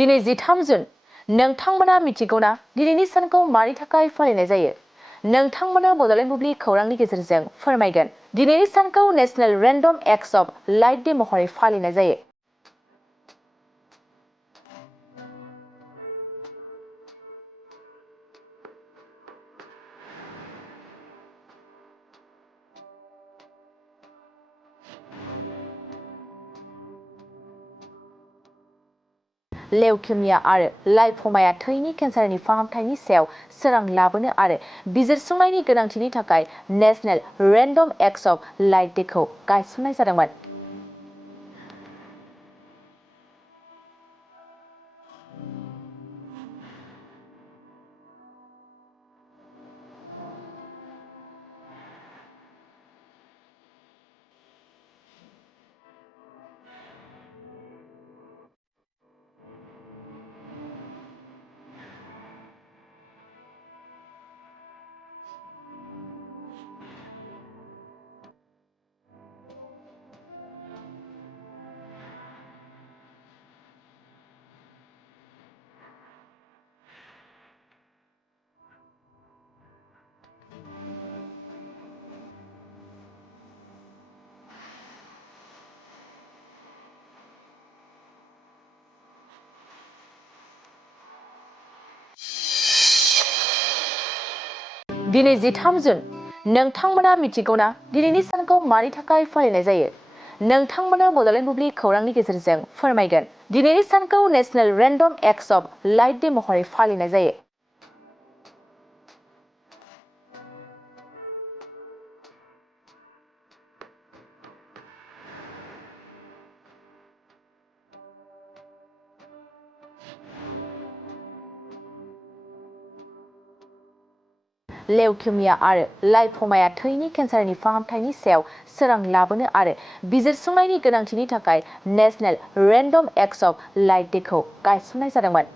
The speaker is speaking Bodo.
दिनै 13 जुन नोंथांमोना मिथिगौना दिनैनि सानखौ मानि थाखाय फालिनाय जायो? नोंथांमोना बड'लेण्ड बुब्लि खौरांनि गेजेरजों फोरमायगोन। दिनैनि सानखौ national random acts of light day महरै फालिनाय जायो। लेउकेमिया आरो लाइफमाया थैनि केन्सारनि फाहामथायनि सायाव सोरां लाबोनो आरो बिजिरसंनायनि गोनांथिनि थाखाय national random acts of light डेखौ गायसननाय जादोंमोन। दिनै 13 जुन नोंथांमोना मिथिगौना दिनैनि सानखौ मानि थाखाय फालिनाय जायो? नोंथांमोना बड'लेण्ड बुब्लि खौरांनि गेजेरजों फोरमायगोन। दिनैनि सानखौ national random acts of light day महरै फालिनाय जायो। लेउकेमिया आरो लाइफमाया थैनि केन्सारनि फाहामथायनि सायाव सोरां लाबोनो आरो बिजिरसंनायनि गोनांथिनि थाखाय national random acts of light डेखौ गायसननाय जादोंमोन।